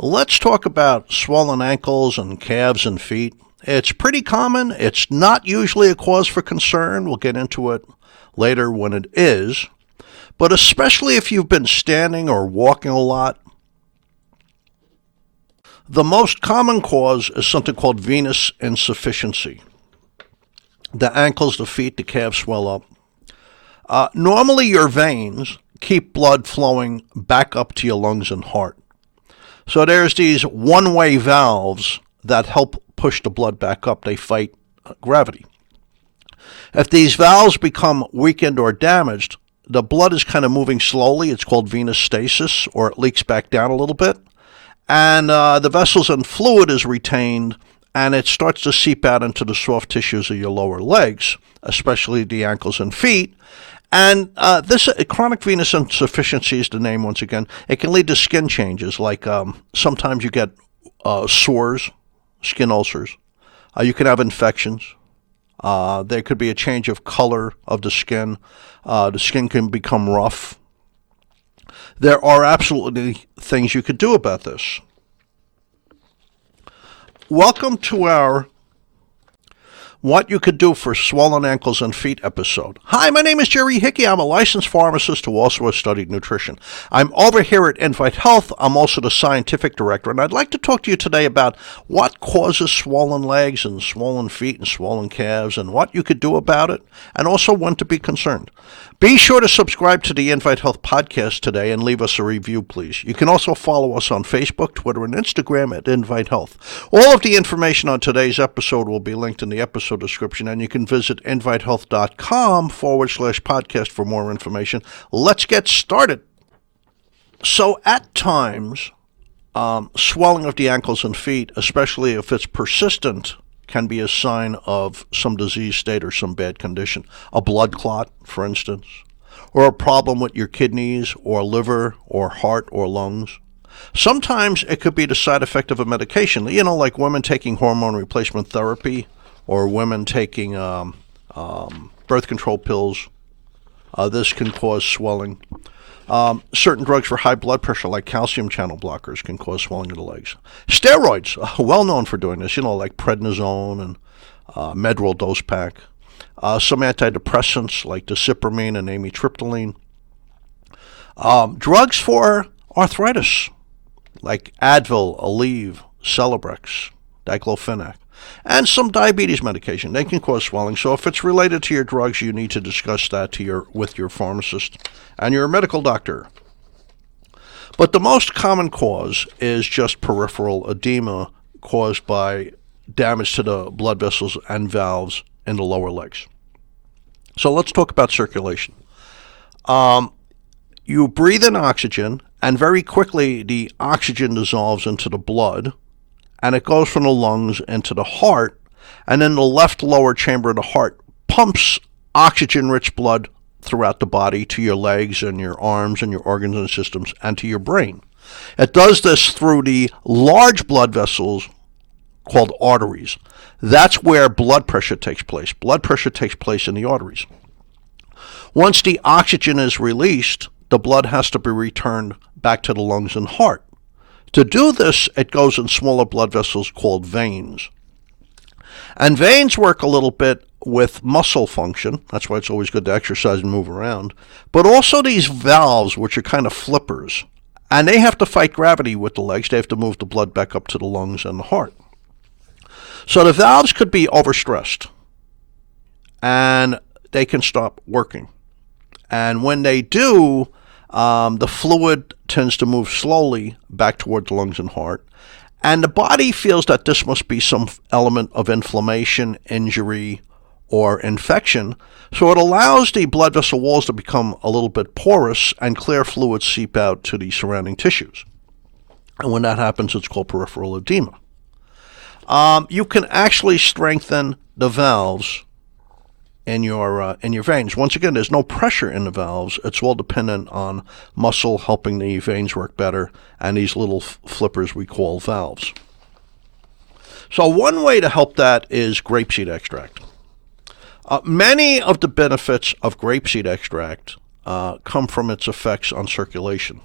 Let's talk about swollen ankles and calves and feet. It's pretty common. It's not usually a cause for concern. We'll get into it later when it is. But especially if you've been standing or walking a lot, the most common cause is something called venous insufficiency. The ankles, the feet, the calves swell up. Normally, your veins keep blood flowing back up to your lungs and heart. So there's these one-way valves that help push the blood back up. They fight gravity. If these valves become weakened or damaged, the blood is kind of moving slowly. It's called venous stasis, or it leaks back down a little bit. And the vessels and fluid is retained, and it starts to seep out into the soft tissues of your lower legs, especially the ankles and feet. And this chronic venous insufficiency is the name once again. It can lead to skin changes, like sometimes you get sores, skin ulcers. You can have infections. There could be a change of color of the skin. The skin can become rough. There are absolutely things you could do about this. Welcome to our What You Could Do for Swollen Ankles and Feet episode. Hi, my name is Jerry Hickey. I'm a licensed pharmacist who also has studied nutrition. I'm over here at Invite Health. I'm also the scientific director, and I'd like to talk to you today about what causes swollen legs and swollen feet and swollen calves and what you could do about it, and also when to be concerned. Be sure to subscribe to the Invite Health podcast today and leave us a review, please. You can also follow us on Facebook, Twitter, and Instagram at Invite Health. All of the information on today's episode will be linked in the episode description, and you can visit invitehealth.com/podcast for more information. Let's get started. So at times, swelling of the ankles and feet, especially if it's persistent, can be a sign of some disease state or some bad condition. A blood clot, for instance, or a problem with your kidneys or liver or heart or lungs. Sometimes it could be the side effect of a medication, like women taking hormone replacement therapy or women taking birth control pills. This can cause swelling. Certain drugs for high blood pressure, like calcium channel blockers, can cause swelling of the legs. Steroids, well known for doing this, like prednisone and Medrol dose pack. Some antidepressants, like dicipramine and amitriptyline. Drugs for arthritis, like Advil, Aleve, Celebrex, diclofenac. And some diabetes medication. They can cause swelling. So if it's related to your drugs, you need to discuss that with your pharmacist and your medical doctor. But the most common cause is just peripheral edema caused by damage to the blood vessels and valves in the lower legs. So let's talk about circulation. You breathe in oxygen, and very quickly the oxygen dissolves into the blood, and it goes from the lungs into the heart, and then the left lower chamber of the heart pumps oxygen-rich blood throughout the body to your legs and your arms and your organs and systems and to your brain. It does this through the large blood vessels called arteries. That's where blood pressure takes place. Blood pressure takes place in the arteries. Once the oxygen is released, the blood has to be returned back to the lungs and heart. To do this, it goes in smaller blood vessels called veins. And veins work a little bit with muscle function. That's why it's always good to exercise and move around. But also these valves, which are kind of flippers. And they have to fight gravity with the legs. They have to move the blood back up to the lungs and the heart. So the valves could be overstressed. And they can stop working. And when they do, the fluid tends to move slowly back toward the lungs and heart. And the body feels that this must be some element of inflammation, injury, or infection. So it allows the blood vessel walls to become a little bit porous and clear fluids seep out to the surrounding tissues. And when that happens, it's called peripheral edema. You can actually strengthen the valves in your veins. Once again, there's no pressure in the valves. It's all dependent on muscle helping the veins work better and these little flippers we call valves. So one way to help that is grapeseed extract. Many of the benefits of grapeseed extract come from its effects on circulation.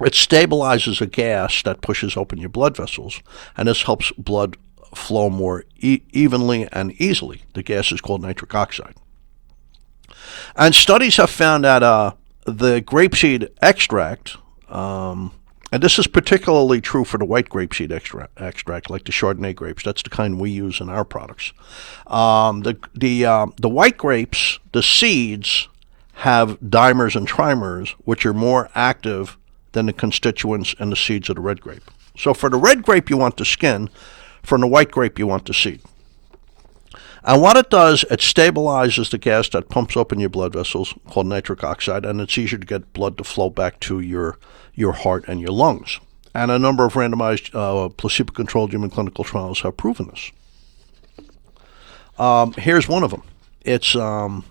It stabilizes a gas that pushes open your blood vessels, and this helps blood flow more evenly and easily. The gas is called nitric oxide. And studies have found that the grapeseed extract, and this is particularly true for the white grapeseed extract, like the Chardonnay grapes. That's the kind we use in our products. The white grapes, the seeds have dimers and trimers, which are more active than the constituents in the seeds of the red grape. So for the red grape, you want the skin. For the white grape, you want the seed. And what it does, it stabilizes the gas that pumps open your blood vessels, called nitric oxide, and it's easier to get blood to flow back to your heart and your lungs. And a number of randomized placebo-controlled human clinical trials have proven this. Here's one of them. It's from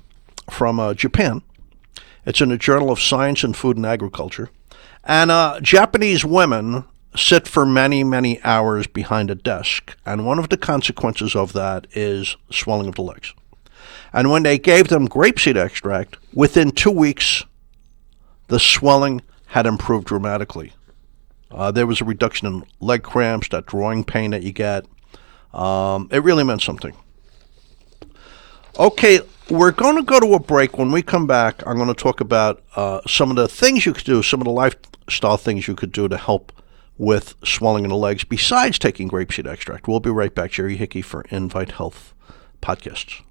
Japan. It's in the Journal of Science and Food and Agriculture. And Japanese women sit for many, many hours behind a desk. And one of the consequences of that is swelling of the legs. And when they gave them grapeseed extract, within 2 weeks, the swelling had improved dramatically. There was a reduction in leg cramps, that drawing pain that you get. It really meant something. Okay, we're going to go to a break. When we come back, I'm going to talk about some of the things you could do, some of the lifestyle things you could do to help with swelling in the legs besides taking grapeseed extract. We'll be right back. Jerry Hickey for Invite Health Podcasts.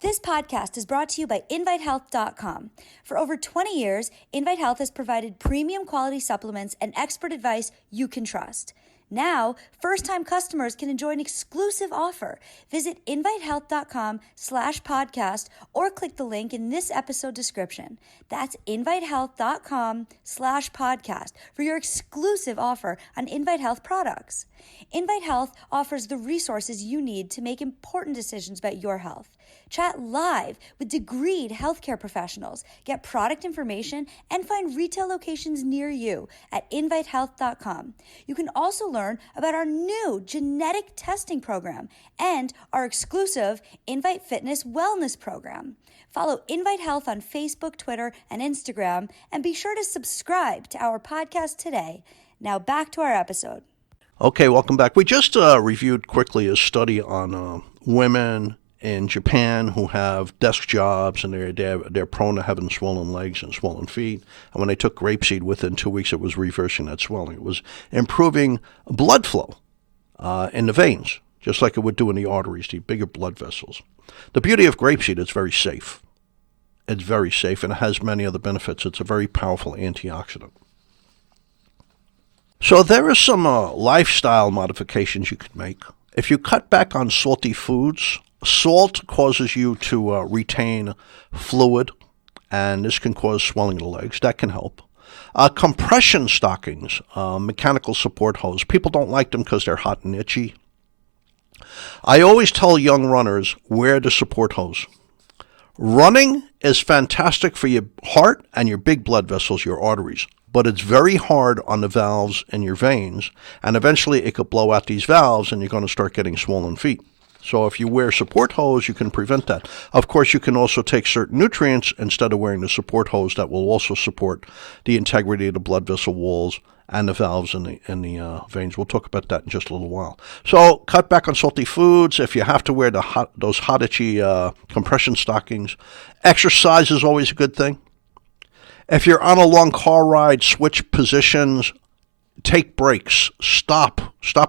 This podcast is brought to you by InviteHealth.com. For over 20 years, Invite Health has provided premium quality supplements and expert advice you can trust. Now, first-time customers can enjoy an exclusive offer. Visit invitehealth.com/podcast or click the link in this episode description. That's invitehealth.com/podcast for your exclusive offer on Invite Health products. Invite Health offers the resources you need to make important decisions about your health. Chat live with degreed healthcare professionals, get product information, and find retail locations near you at invitehealth.com. You can also learn about our new genetic testing program and our exclusive Invite Fitness Wellness program. Follow Invite Health on Facebook, Twitter, and Instagram, and be sure to subscribe to our podcast today. Now back to our episode. Okay, welcome back. We just reviewed quickly a study on women in Japan who have desk jobs, and they're prone to having swollen legs and swollen feet. And when they took grapeseed, within 2 weeks, it was reversing that swelling. It was improving blood flow in the veins, just like it would do in the arteries, the bigger blood vessels. The beauty of grapeseed, it's very safe. It's very safe, and it has many other benefits. It's a very powerful antioxidant. So there are some lifestyle modifications you could make. If you cut back on salty foods, salt causes you to retain fluid, and this can cause swelling of the legs. That can help. Compression stockings, mechanical support hose. People don't like them because they're hot and itchy. I always tell young runners, wear the support hose. Running is fantastic for your heart and your big blood vessels, your arteries, but it's very hard on the valves in your veins, and eventually it could blow out these valves and you're going to start getting swollen feet. So if you wear support hose, you can prevent that. Of course, you can also take certain nutrients instead of wearing the support hose that will also support the integrity of the blood vessel walls and the valves in the veins. We'll talk about that in just a little while. So cut back on salty foods. If you have to wear those hot, itchy compression stockings, exercise is always a good thing. If you're on a long car ride, switch positions. Take breaks. Stop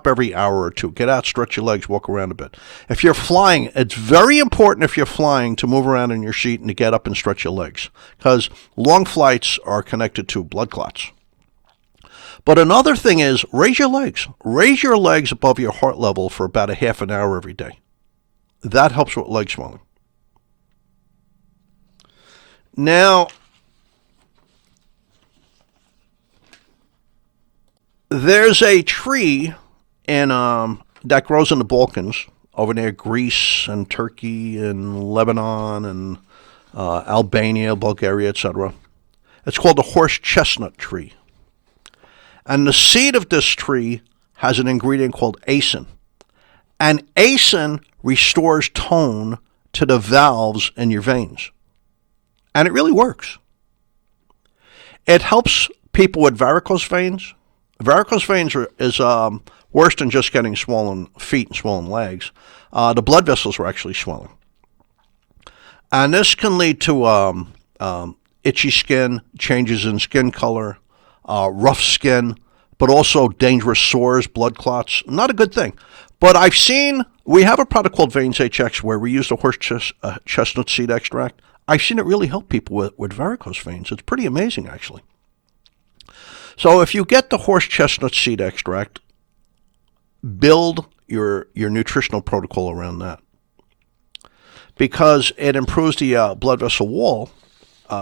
every hour or two. Get out, stretch your legs, walk around a bit. If you're flying, it's very important if you're flying to move around in your seat and to get up and stretch your legs, because long flights are connected to blood clots. But another thing is, raise your legs. Raise your legs above your heart level for about a half an hour every day. That helps with leg swelling. Now, there's a tree that grows in the Balkans, over near Greece and Turkey and Lebanon and Albania, Bulgaria, etc. It's called the horse chestnut tree. And the seed of this tree has an ingredient called acin. And acin restores tone to the valves in your veins. And it really works. It helps people with varicose veins. Varicose veins is worse than just getting swollen feet and swollen legs. The blood vessels are actually swelling. And this can lead to itchy skin, changes in skin color, rough skin, but also dangerous sores, blood clots. Not a good thing. But we have a product called Veins HX where we use the horse chestnut seed extract. I've seen it really help people with varicose veins. It's pretty amazing, actually. So if you get the horse chestnut seed extract, build your nutritional protocol around that, because it improves the blood vessel wall,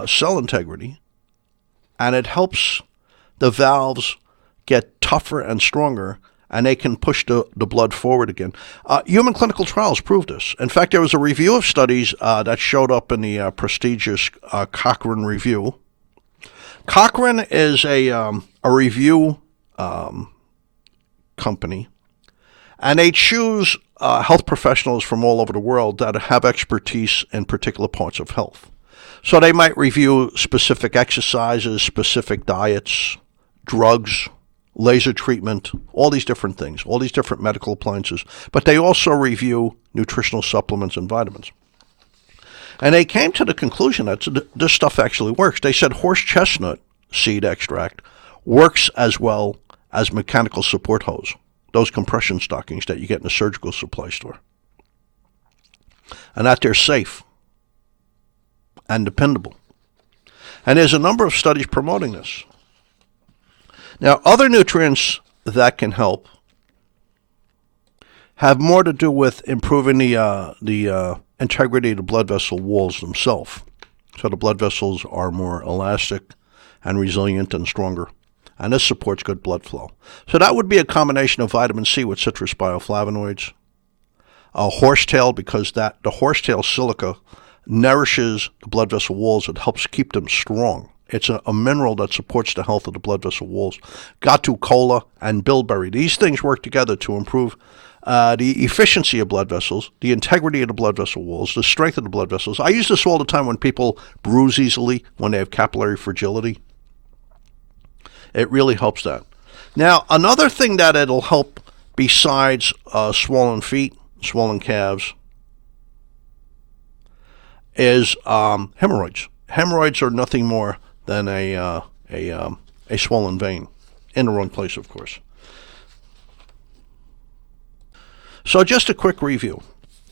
cell integrity, and it helps the valves get tougher and stronger, and they can push the blood forward again. Human clinical trials prove this. In fact, there was a review of studies that showed up in the prestigious Cochrane Review. Cochrane is a review company, and they choose health professionals from all over the world that have expertise in particular parts of health. So they might review specific exercises, specific diets, drugs, laser treatment, all these different things, all these different medical appliances. But they also review nutritional supplements and vitamins. And they came to the conclusion that this stuff actually works. They said horse chestnut seed extract works as well as mechanical support hose, those compression stockings that you get in a surgical supply store. And that they're safe and dependable. And there's a number of studies promoting this. Now, other nutrients that can help have more to do with improving the integrity of the blood vessel walls themselves. So the blood vessels are more elastic and resilient and stronger. And this supports good blood flow. So that would be a combination of vitamin C with citrus bioflavonoids, horsetail, because the horsetail silica nourishes the blood vessel walls. It helps keep them strong. It's a mineral that supports the health of the blood vessel walls. Gatu cola and bilberry. These things work together to improve the efficiency of blood vessels, the integrity of the blood vessel walls, the strength of the blood vessels. I use this all the time when people bruise easily, when they have capillary fragility. It really helps that. Now, another thing that it'll help besides swollen feet, swollen calves, is hemorrhoids. Hemorrhoids are nothing more than a swollen vein, in the wrong place, of course. So just a quick review.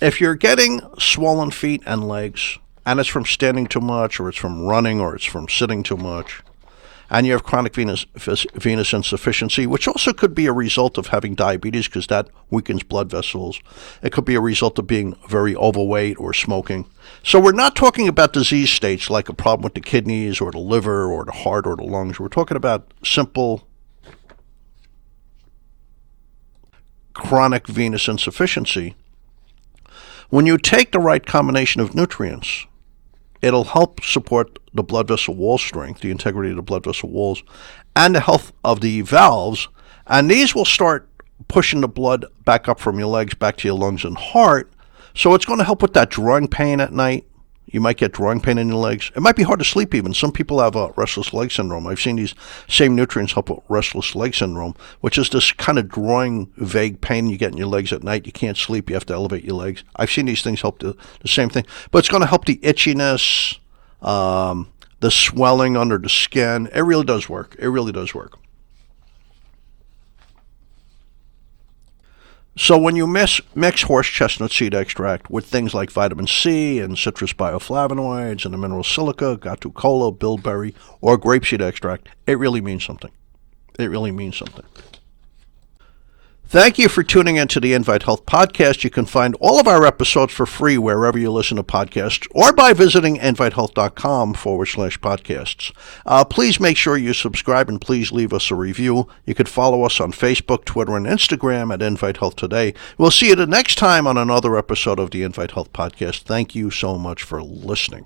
If you're getting swollen feet and legs, and it's from standing too much, or it's from running, or it's from sitting too much, and you have chronic venous insufficiency, which also could be a result of having diabetes because that weakens blood vessels. It could be a result of being very overweight or smoking. So we're not talking about disease states like a problem with the kidneys or the liver or the heart or the lungs. We're talking about simple chronic venous insufficiency. When you take the right combination of nutrients, it'll help support the blood vessel wall strength, the integrity of the blood vessel walls, and the health of the valves. And these will start pushing the blood back up from your legs, back to your lungs and heart. So it's going to help with that drawing pain at night. You might get drawing pain in your legs. It might be hard to sleep even. Some people have restless leg syndrome. I've seen these same nutrients help with restless leg syndrome, which is this kind of drawing, vague pain you get in your legs at night. You can't sleep. You have to elevate your legs. I've seen these things help the same thing. But it's going to help the itchiness, the swelling under the skin. It really does work. It really does work. So when you mix horse chestnut seed extract with things like vitamin C and citrus bioflavonoids and the mineral silica, Gatu cola, bilberry, or grapeseed extract, it really means something. It really means something. Thank you for tuning into the Invite Health Podcast. You can find all of our episodes for free wherever you listen to podcasts or by visiting invitehealth.com/podcasts. Please make sure you subscribe and please leave us a review. You could follow us on Facebook, Twitter, and Instagram at Invite Health Today. We'll see you the next time on another episode of the Invite Health Podcast. Thank you so much for listening.